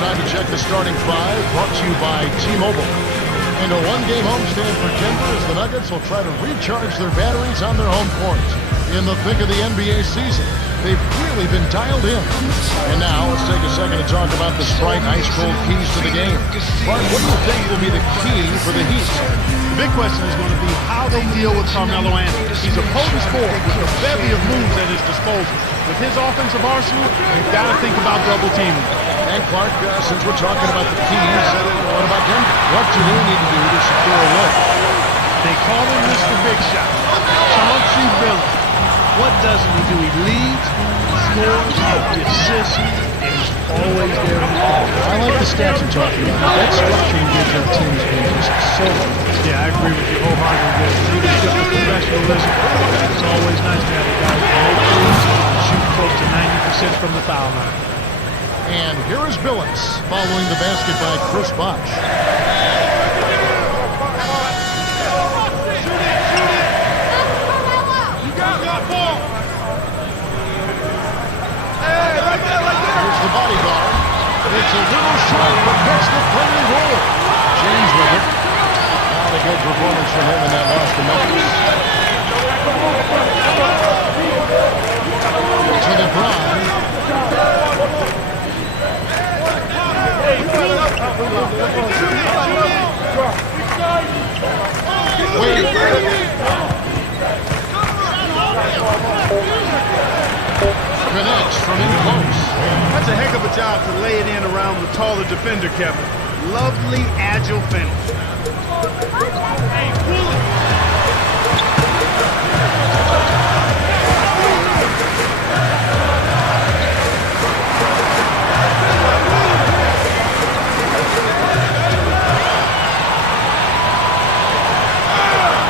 Time to check the starting five, brought to you by T-Mobile. And a one-game homestand for Denver as the Nuggets will try to recharge their batteries on their home court. In the thick of the NBA season, they've really been dialed in. And now, let's take a second to talk about the Sprite ice-cold keys to the game. Bart, what do you think will be the key for the Heat? The big question is going to be how they deal with Carmelo Anthony. He's a potent scorer with a bevy of moves at his disposal. With his offensive arsenal, you've got to think about double teaming. And Clark, since we're talking about the keys, what about Denver? What do they need to do to secure a win? They call him Mr. Big Shot. Chauncey Billups. What doesn't he do? He leads, he scores, he assists, and he's always there in the corner. I like the stats you're talking about. That structure gives our teams just so much. Yeah, I agree with you wholeheartedly. Leadership and professionalism. It's always nice to have a guy who can make threes, shoot close to 90% from the foul line. And here is Billups following the basket by Chris Bosh. Here's the body guard. It's a little short, but gets the friendly roll. James with it. Not a good performance from him in that loss to Memphis. To LeBron. Connects from in close. That's a heck of a job to lay it in around the taller defender, Kevin. Lovely, agile finish. Hey, pull it.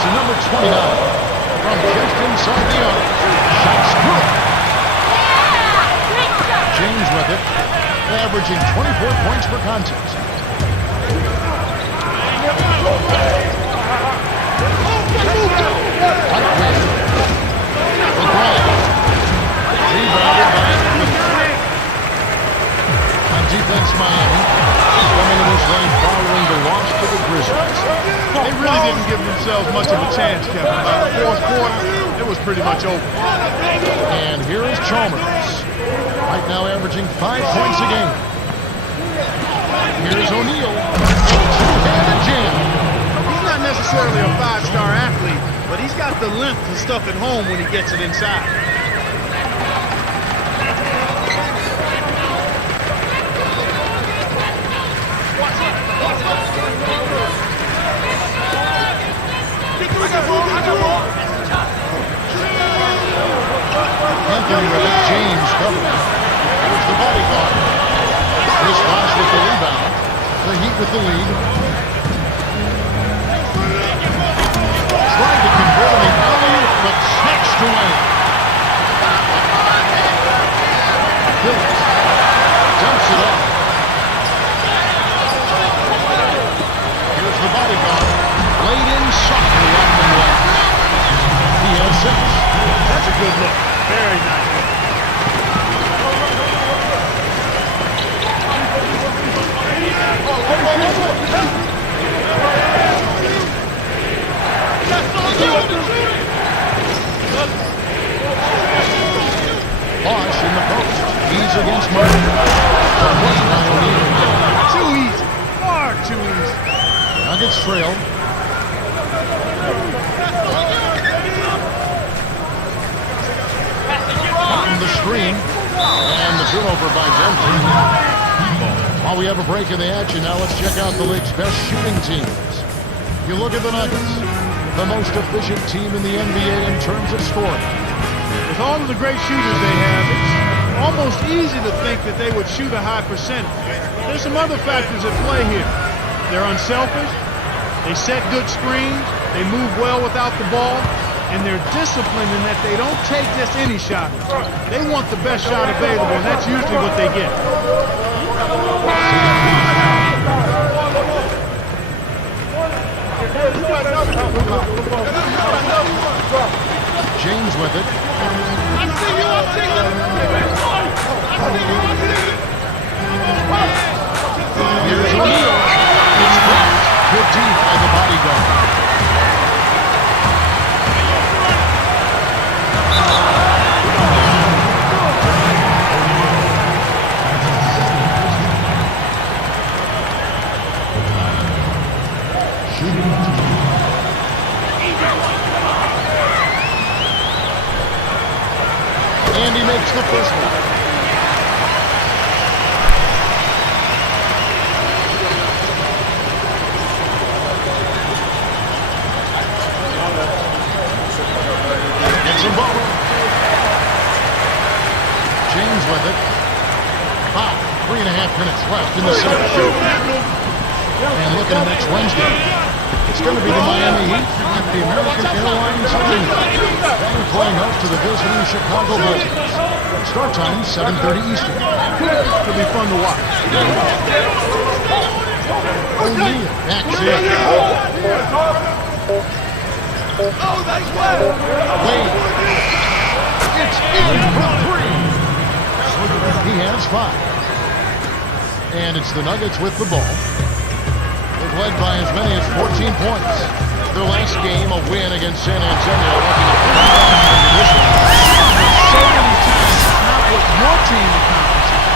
To number 29 from just inside the arc. Shot's good. James with it, averaging 24 points per contest. Rebounded by on defense, Miami coming to this lane following the loss to the Grizzlies. They really didn't give themselves much of a chance, Kevin. By the fourth quarter, it was pretty much over. And here is Chalmers. Right now averaging 5 points a game. Here's O'Neal. Two-handed jam. He's not necessarily a five-star athlete, but he's got the length to stuff it home when he gets it inside. Anthony with it. James covering. Here's the bodyguard. Chris Bosh with the rebound. The Heat with the lead. Trying to convert an alley-oop, but snatched away. Billups dumps it off. Here's the bodyguard. Laid in softly off the glass. He has 6. That's a good look. Very nice. Bosch in the post. He's against Martin. Too easy. Far too easy. Nuggets trail. On the screen. And the turnover by Denver. While we have a break in the action, now let's check out the league's best shooting teams. You look at the Nuggets, the most efficient team in the NBA in terms of scoring. With all of the great shooters they have, it's almost easy to think that they would shoot a high percentage. There's some other factors at play here. They're unselfish, they set good screens, they move well without the ball, and they're disciplined in that they don't take just any shot. They want the best shot available, and that's usually what they get. James with it. Here's O'Neal. It's blocked. Good deep by the bodyguard. And he makes the first one. Gets a ball. James with it. 3.5 minutes left in the second. And looking at next Wednesday, it's going to be the Miami Heat at the American Airlines Arena. They're playing host to the visiting Chicago Bulls. Start time, 7:30 Eastern. It'll be fun to watch. O'Neal, that's it. Wade. It's in for three. He has 5. And it's the Nuggets with the ball. They've led by as many as 14 points. Their last game, a win against San Antonio. So many times, it's not what your team accomplishes,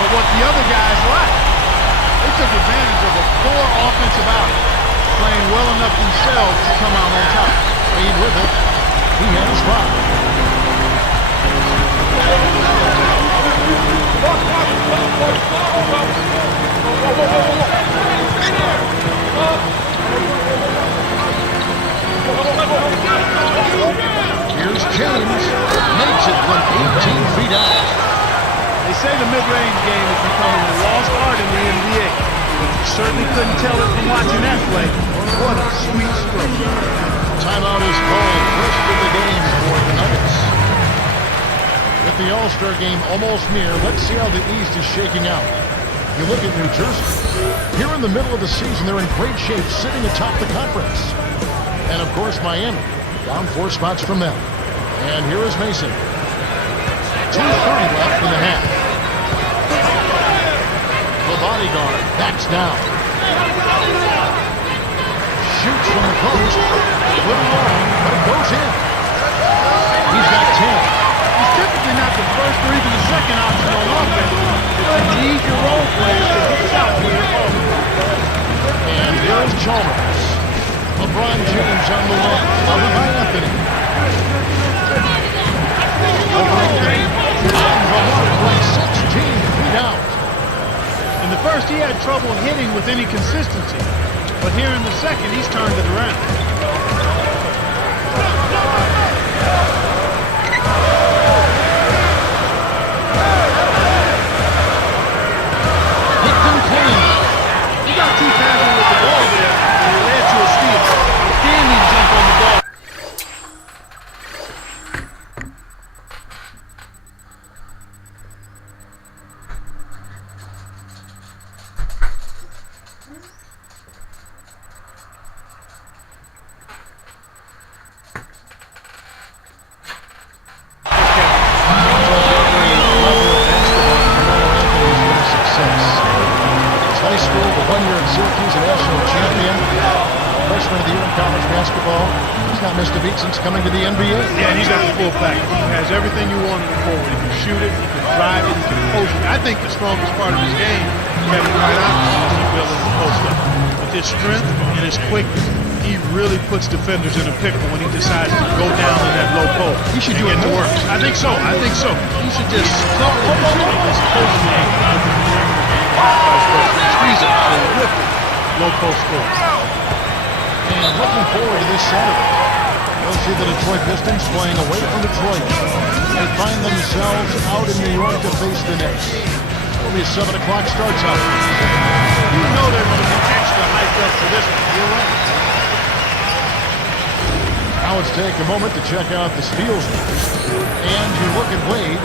but what the other guys lack. They took advantage of a poor offensive outing, playing well enough themselves to come out on top. Wade with it. He has 5. Here's James. Makes it from 18 feet out. They say the mid-range game is becoming a lost art in the NBA. But you certainly couldn't tell it from watching that play. What a sweet stroke. Timeout is called. First of the game for the Nuggets. With the All-Star game almost near, let's see how the East is shaking out. You look at New Jersey. Here in the middle of the season, they're in great shape, sitting atop the conference. And, of course, Miami, down 4 spots from them. And here is Mason. 2:30 left in the half. The bodyguard backs down. Shoots from the post. A little long, but it goes in. He's got 10. He's typically not the first or even the second option on offense. But you need your role players to get shots when you're home. And here's Chalmers. LeBron James on the wing, covered by Anthony. Over Anthony. On the mark, like 16 feet out. In the first, he had trouble hitting with any consistency. But here in the second, he's turned it around. He got too casual with the ball there, and it led to a steal. Outstanding jump on the ball. Missed a beat since coming to the NBA. Yeah, and he's got the full package. He has everything you wanted before when he can shoot it, he can drive it, he can post it. I think the strongest part of his game, Kevin, quite honestly, is his ability to post up. With his strength and his quickness, he really puts defenders in a pickle when he decides to go down in that low post. He should do it to more. work. I think so. He should just supplement his post game with the squeeze it, whip it, low post score. And looking forward to this Saturday. We'll see the Detroit Pistons playing away from Detroit. They find themselves out in New York to face the Nets. It'll be a 7 o'clock start time. You know they're going to be extra hyped up for this one. You're right. Now let's take a moment to check out the steals numbers. And you look at Wade.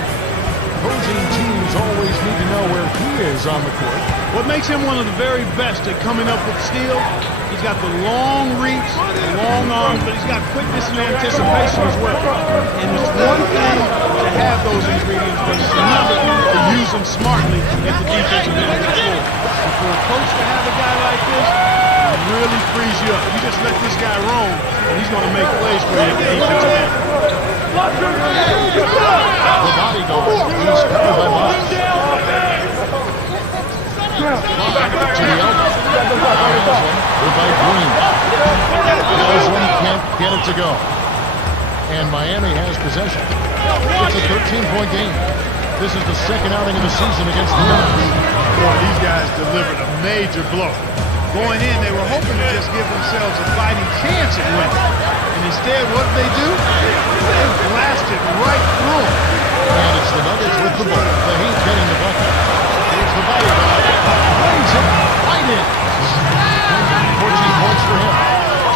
Opposing teams always need to know where he is on the court. What makes him one of the very best at coming up with steals, he's got the long reach, the long arms, but he's got quickness and anticipation as well. And it's one thing to have those ingredients, but it's another to use them smartly at the defensive end of the floor. And for a coach to have a guy like this, it really frees you up. You just let this guy roam, and he's going to make plays for you at the defensive end. The bodyguard is covered by Miles. To the elbow. By Green. Kills one, can't get it to go. And Miami has possession. It's a 13-point game. This is the second outing of the season against the Nuggets. Boy, these guys delivered a major blow. Going in, they were hoping to just give themselves a fighting chance at winning. And instead, what did they do? They blasted right through them. And it's the Nuggets with the ball. The Heat getting the bucket. Here's the bodyguard. Brings it right in. 14 points for him.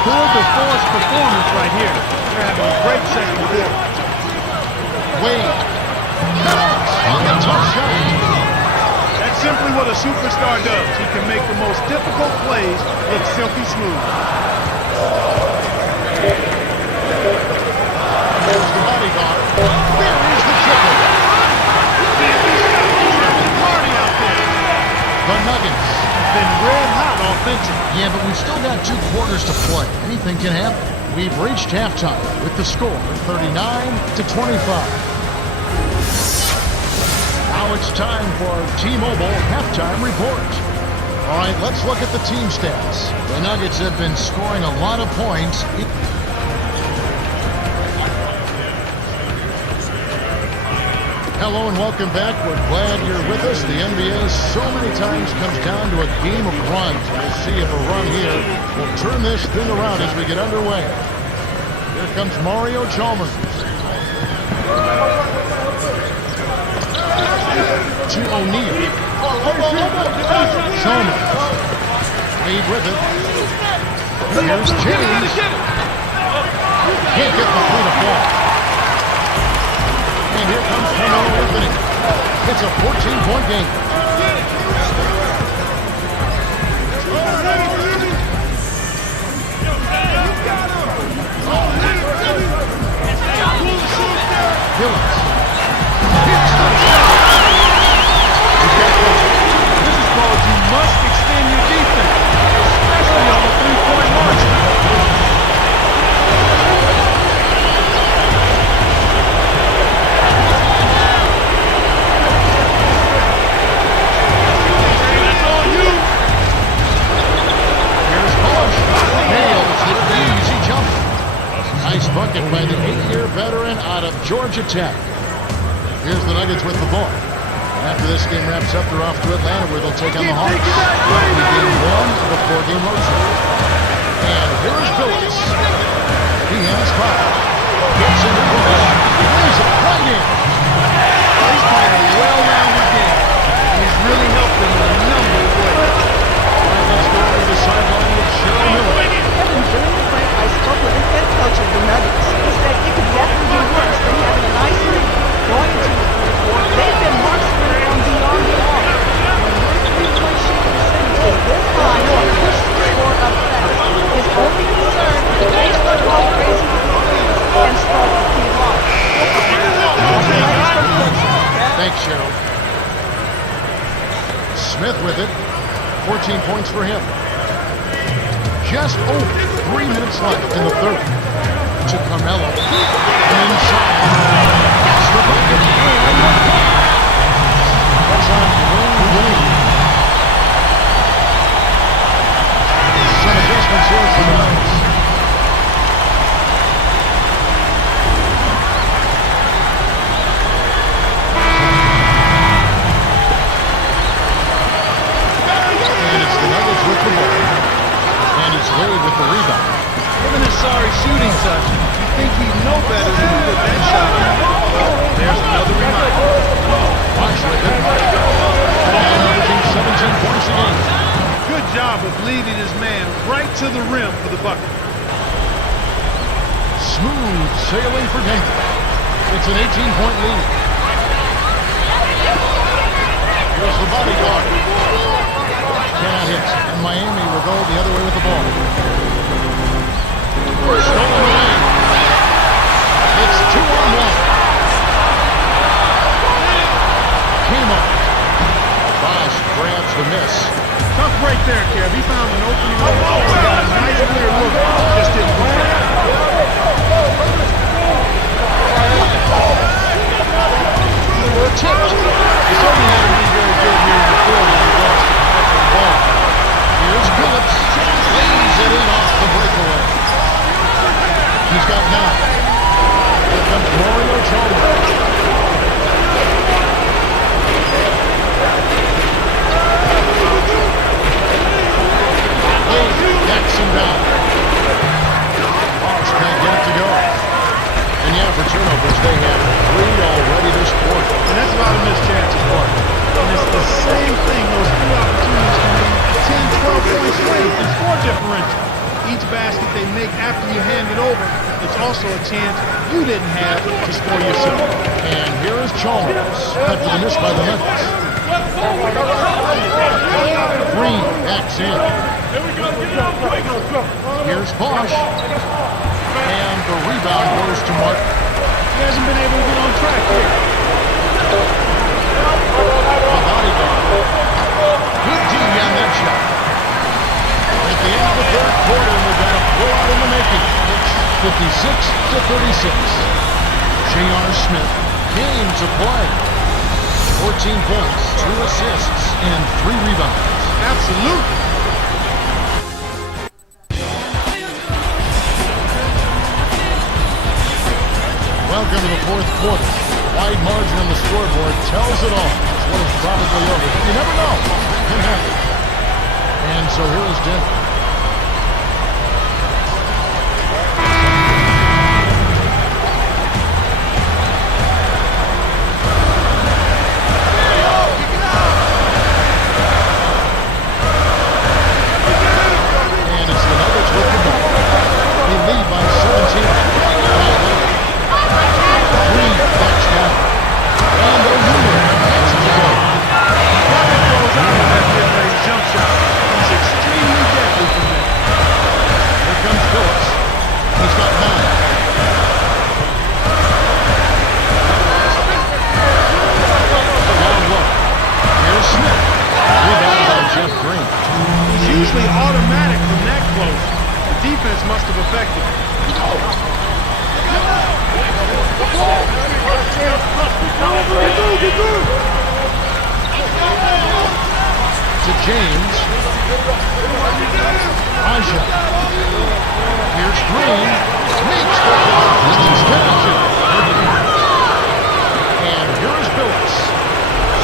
Tour de force performance right here. They're having a great second quarter. Wade. A tough shot. That's simply what a superstar does. He can make the most difficult plays look silky smooth. There's the bodyguard. There is the triple. Party out there. The Nuggets have been red hot offensively. Yeah, but we've still got 2 quarters to play. Anything can happen. We've reached halftime with the score 39-25. Now it's time for our T-Mobile halftime report. All right, let's look at the team stats. The Nuggets have been scoring a lot of points. Hello and welcome back. We're glad you're with us. The NBA so many times comes down to a game of runs. We'll see if a run here will turn this thing around as we get underway. Here comes Mario Chalmers. To O'Neal. Chalmers. Wade with it. Here's James. Can't get the three to fall. And here comes Carmelo Anthony. It's a 14-point game. Gillis. This is called you must extend your defense, especially on the three-point margin. Nice bucket by the 8-year veteran out of Georgia Tech. Here's the Nuggets with the ball. After this game wraps up, they're off to Atlanta where they'll take on the Hawks. That'll be game 1 of a 4-game road trip. And here's Billups. He has 5. Gets in the push. Lays it right in. He's playing a well-rounded game. He's really helped them in a number of ways. All right, let's go over to the sideline with Cheryl Miller. During the break, I spoke with the head coach of the Nuggets. He said it could definitely be worse than having a nice lead going into the third quarter. They've been marching around beyond the arc. When your three-point shooting percentage is this high or push the score up fast, his only concern is that they start going crazy with the threes and start to keep off. Thanks, Cheryl. Smith with it. 14 points for him. Just over 3 minutes left in the third. To Carmelo. Inside. Gets the bucket and the to the rim for the bucket. Smooth sailing for Denver. It's an 18-point lead. Here's the bodyguard. Cannot hit. And Miami will go the other way with the ball. Stolen away. It's 2-on-1. Kmart. Bosch grabs the miss. Tough break there, Kev. He found an opening on the floor and got a nice clear look. Just didn't work. Tipped. He certainly had to be very good here in the field when he lost the ball. Here's Phillips. Lays it in off the breakaway. He's got 9. Here comes Mario Chalmers. Backs him down. Bosch can't get it to go. And yeah, for turnovers, they have 3 already this quarter. And that's a lot of missed chances, Bart. And it's the same thing. Those 3 opportunities can mean 10, 12 points swing and score differential. Each basket they make after you hand it over, it's also a chance you didn't have to score yourself. And here is Chalmers. Cut for the miss by the Nuggets. Green backs in. Here's Bosch. And the rebound goes to Martin. He hasn't been able to get on track here. The bodyguard. Good D on that shot. At the end of the third quarter, we've got a blowout in the making. It's 56-36. J.R. Smith came to play. 14 points, 2 assists, and 3 rebounds. Absolutely. Welcome to the fourth quarter. Wide margin on the scoreboard tells it all. This one is probably over. You never know. It can happen. And so here is Denver. And it's the Nuggets with the ball. They lead by 17. Green backs down. And O'Neill backs it down. Rocket goes out with that mid-range jump shot. He's extremely deadly from there. Here comes Phillips. He's got 9. Long look. Here's Smith. Rebound by Jeff Green. He's usually automatic from that close. The defense must have affected him. To James. Aja. Here's Green. Makes the distance connection. And here is Phillips.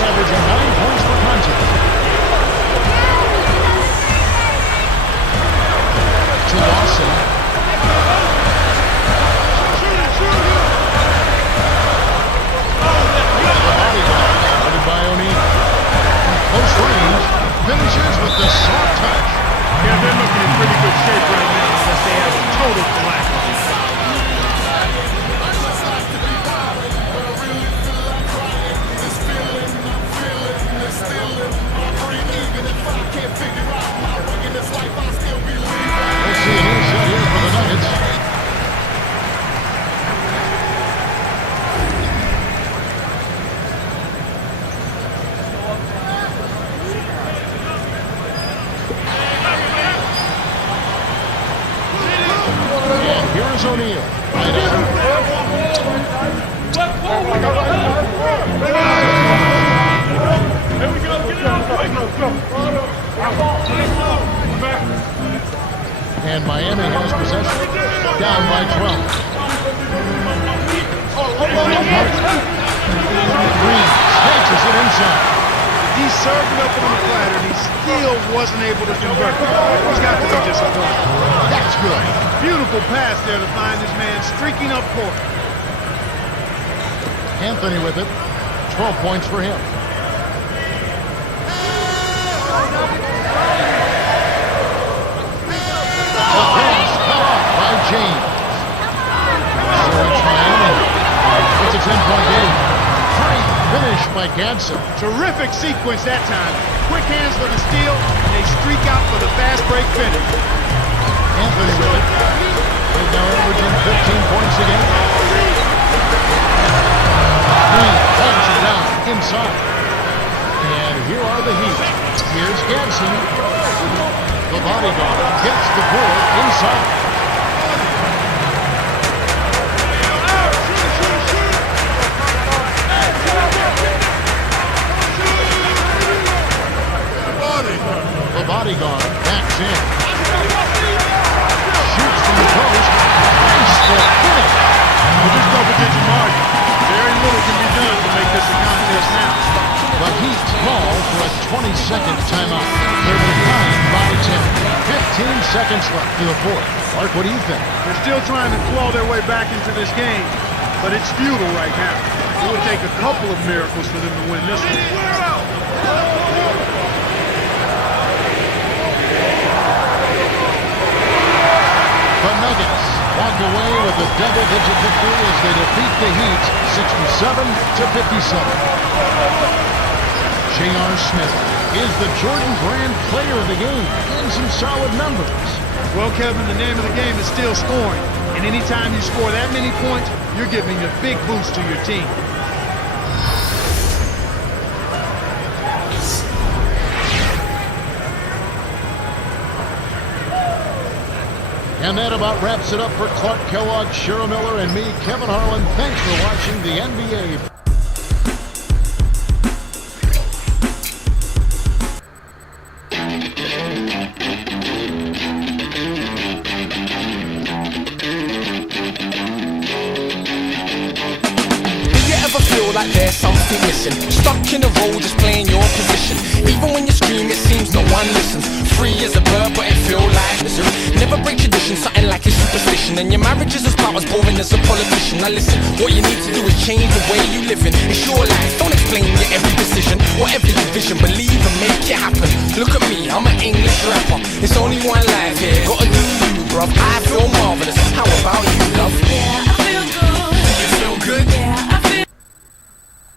Averaging 9 points per contest. To Lawson. By O'Neill. Close range, finishes with the soft touch. Yeah, they're looking in pretty good shape right now unless they have a total collapse. We'll see an inset here for the Nuggets. Here's O'Neill. Right and Miami has possession. Down by 12. Green snatches it inside. He served it up on the platter and he still wasn't able to convert. He's got to be disappointed. That's good. Beautiful pass there to find this man streaking up court. Anthony with it. 12 points for him. James. Surge Miami. It's a 10-point game. Great finish by Gadsden. Terrific sequence that time. Quick hands for the steal, and they streak out for the fast break finish. Anthony with it. Right now averaging 15 points a game. Green holds it down inside. And here are the Heat. Here's Gadsden. The bodyguard gets the board inside. The bodyguard backs in. Shoots from the post. Nice for finish. With this double-digit margin, very little can be done to make this a contest now. The Heat call for a 20-second timeout. They're behind by 10. 15 seconds left in the fourth. Mark, what do you think? They're still trying to claw their way back into this game, but it's futile right now. It would take a couple of miracles for them to win this one. The Nuggets walk away with a double-digit victory as they defeat the Heat 67-57. J.R. Smith is the Jordan Brand player of the game and some solid numbers. Well, Kevin, the name of the game is still scoring. And anytime you score that many points, you're giving a big boost to your team. And that about wraps it up for Clark Kellogg, Cheryl Miller, and me, Kevin Harlan. Thanks for watching the NBA. Like there's something missing, stuck in a role just playing your position. Even when you scream it seems no one listens. Free as a bird but it feel like misery. Never break tradition, something like a superstition. And your marriage is about as boring as a politician. Now listen, what you need to do is change the way you live in. It's your life, don't explain your every decision. Whatever your vision, believe and make it happen. Look at me, I'm an English rapper. It's only one life here, gotta do you, bruv. I feel marvelous, how about you, love? Yeah.